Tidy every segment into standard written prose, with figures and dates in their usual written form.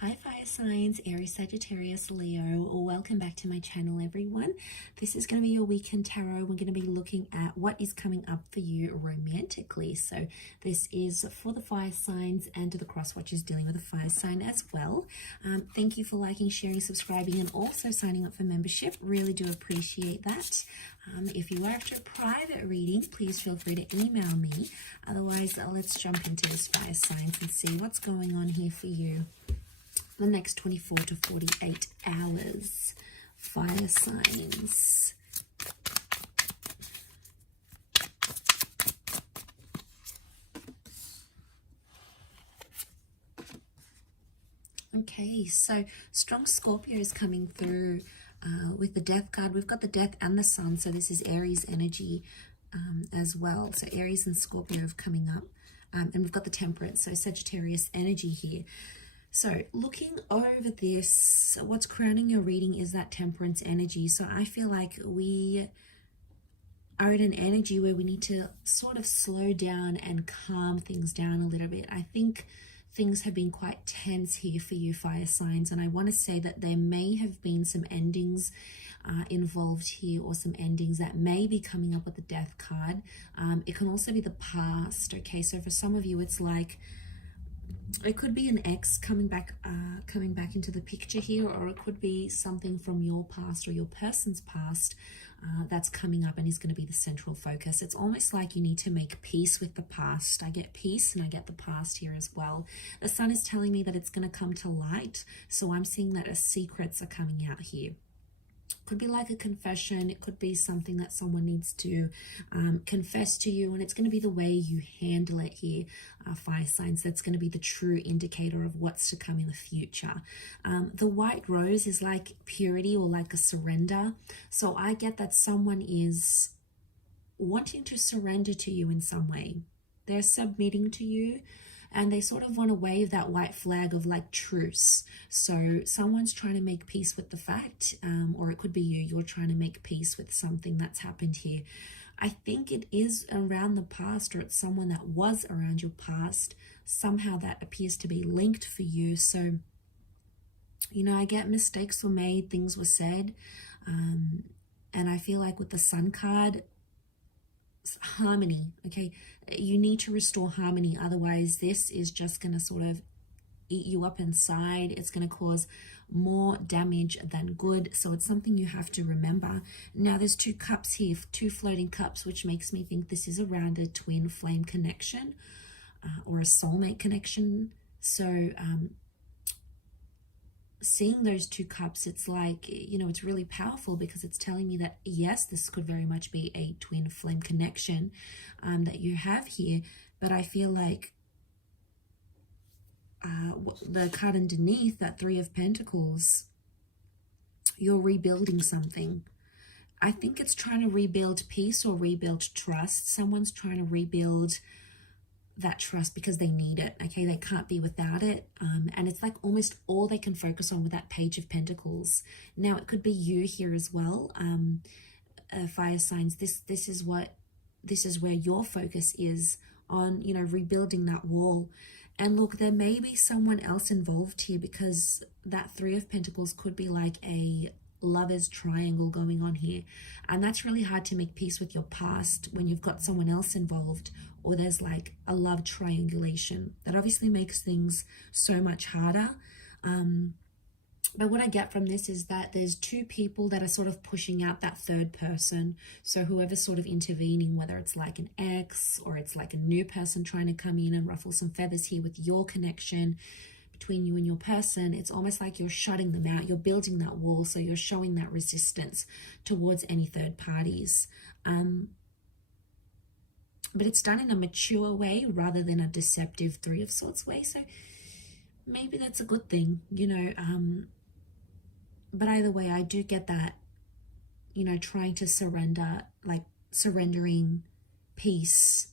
Hi fire signs, Aries, Sagittarius, Leo. Welcome back to my channel, everyone. This is going to be your weekend tarot. We're going to be looking at what is coming up for you romantically. So this is for the fire signs and the cross watchers dealing with a fire sign as well. Thank you for liking, sharing, subscribing, and also signing up for membership. Really do appreciate that. If you are after a private reading, please feel free to email me. Otherwise, let's jump into this fire signs and see what's going on here for you. The next 24 to 48 hours, fire signs. Okay, so strong Scorpio is coming through with the death card. We've got the death and the sun, so this is Aries energy as well. So Aries and Scorpio are coming up. And we've got the temperance, so Sagittarius energy here. So looking over this, what's crowning your reading is that temperance energy. So I feel like we are in an energy where we need to sort of slow down and calm things down a little bit. I think things have been quite tense here for you fire signs, and I want to say that there may have been some endings involved here, or some endings that may be coming up with the death card. It can also be the past. Okay, so for some of you it's like it could be an ex coming back into the picture here, or it could be something from your past or your person's past that's coming up and is going to be the central focus. It's almost like you need to make peace with the past. I get peace and I get the past here as well. The sun is telling me that it's going to come to light, so I'm seeing that secrets are coming out here. Could be like a confession. It could be something that someone needs to confess to you, and it's going to be the way you handle it here, fire signs. That's going to be the true indicator of what's to come in the future. The white rose is like purity or like a surrender. So I get that someone is wanting to surrender to you in some way. They're submitting to you, and they sort of want to wave that white flag of like truce. So someone's trying to make peace with the fact, or it could be you're trying to make peace with something that's happened here. I think it is around the past, or it's someone that was around your past. Somehow that appears to be linked for you. So, you know, I get mistakes were made, things were said. And I feel like with the sun card, harmony. Okay, you need to restore harmony, otherwise this is just going to sort of eat you up inside. It's going to cause more damage than good, so it's something you have to remember. Now there's two cups here, two floating cups, which makes me think this is around a twin flame connection or a soulmate connection. So seeing those two cups, it's like, you know, it's really powerful because it's telling me that yes, this could very much be a twin flame connection that you have here. But I feel like the card underneath, that Three of Pentacles, you're rebuilding something. I think it's trying to rebuild peace or rebuild trust. Someone's trying to rebuild that trust because they need it. Okay, they can't be without it, and it's like almost all they can focus on with that Page of Pentacles. Now it could be you here as well, fire signs. This is where your focus is on, you know, rebuilding that wall. And look, there may be someone else involved here, because that Three of Pentacles could be like a lover's triangle going on here, and that's really hard to make peace with your past when you've got someone else involved, or there's like a love triangulation. That obviously makes things so much harder. But what I get from this is that there's two people that are sort of pushing out that third person. So whoever's sort of intervening, whether it's like an ex or it's like a new person trying to come in and ruffle some feathers here with your connection between you and your person, it's almost like you're shutting them out. You're building that wall, so you're showing that resistance towards any third parties. But it's done in a mature way rather than a deceptive Three of Swords way. So maybe that's a good thing, you know. But either way, I do get that, you know, trying to surrender, like surrendering peace,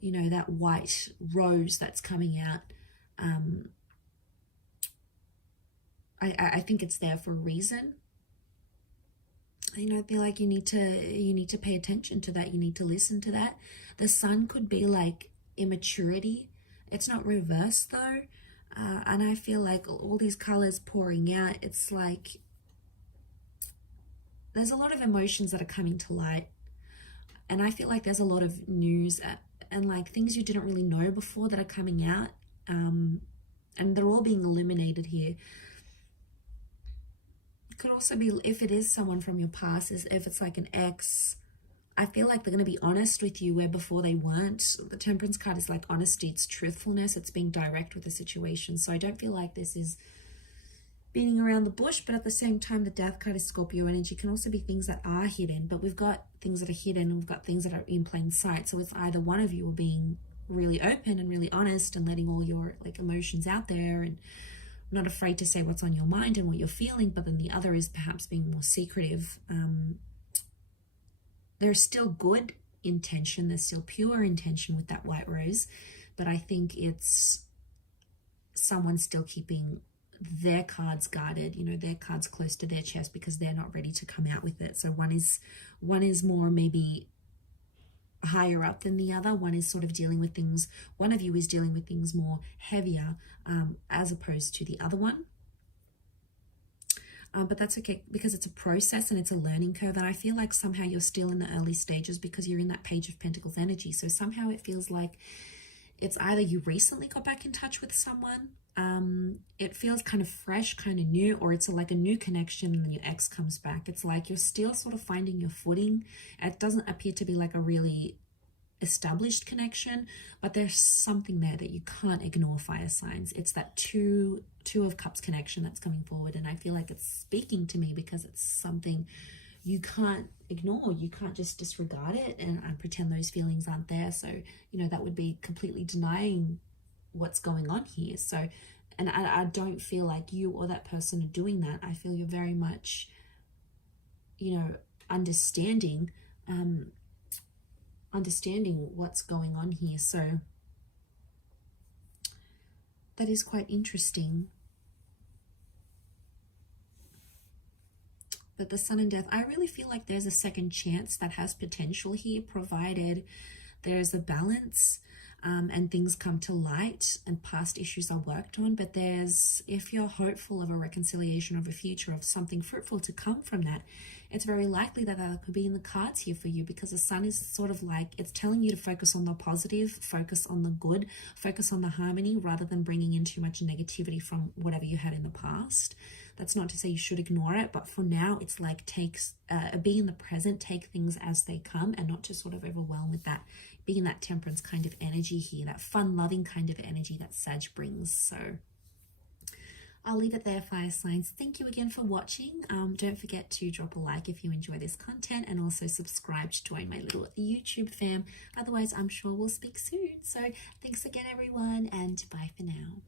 you know, that white rose that's coming out. I think it's there for a reason. You know, I feel like you need to pay attention to that. You need to listen to that. The sun could be like immaturity. It's not reversed though. And I feel like all these colors pouring out, it's like there's a lot of emotions that are coming to light. And I feel like there's a lot of news and like things you didn't really know before that are coming out. And they're all being illuminated here. It could also be, if it is someone from your past, is if it's like an ex, I feel like they're going to be honest with you where before they weren't. The Temperance card is like honesty, it's truthfulness, it's being direct with the situation. So I don't feel like this is beating around the bush, but at the same time, the Death card is Scorpio energy. Can also be things that are hidden, but we've got things that are hidden and we've got things that are in plain sight. So it's either one of you are being really open and really honest and letting all your like emotions out there and not afraid to say what's on your mind and what you're feeling, but then the other is perhaps being more secretive. There's still good intention, there's still pure intention with that white rose, but I think it's someone still keeping their cards guarded, you know, their cards close to their chest because they're not ready to come out with it. So one is more maybe higher up than the other. One is sort of dealing with things, one of you is dealing with things more heavier as opposed to the other one. But that's okay because it's a process and it's a learning curve. And I feel like somehow you're still in the early stages because you're in that Page of Pentacles energy. So somehow it feels like it's either you recently got back in touch with someone, it feels kind of fresh, kind of new, or it's like a new connection and then your ex comes back. It's like you're still sort of finding your footing. It doesn't appear to be like a really established connection, but there's something there that you can't ignore, fire signs. It's that two of cups connection that's coming forward, and I feel like it's speaking to me because it's something you can't ignore. You can't just disregard it and pretend those feelings aren't there. So, you know, that would be completely denying what's going on here. So, and I don't feel like you or that person are doing that. I feel you're very much, you know, understanding what's going on here. So that is quite interesting. But the Sun and Death, I really feel like there's a second chance that has potential here, provided there's a balance and things come to light and past issues are worked on. But if you're hopeful of a reconciliation, of a future, of something fruitful to come from that, it's very likely that that could be in the cards here for you, because the Sun is sort of like, it's telling you to focus on the positive, focus on the good, focus on the harmony, rather than bringing in too much negativity from whatever you had in the past. That's not to say you should ignore it, but for now, it's like be in the present, take things as they come, and not to sort of overwhelm with that, being that Temperance kind of energy here, that fun, loving kind of energy that Sag brings. So I'll leave it there, fire signs. Thank you again for watching. Don't forget to drop a like if you enjoy this content, and also subscribe to join my little YouTube fam. Otherwise, I'm sure we'll speak soon. So thanks again, everyone, and bye for now.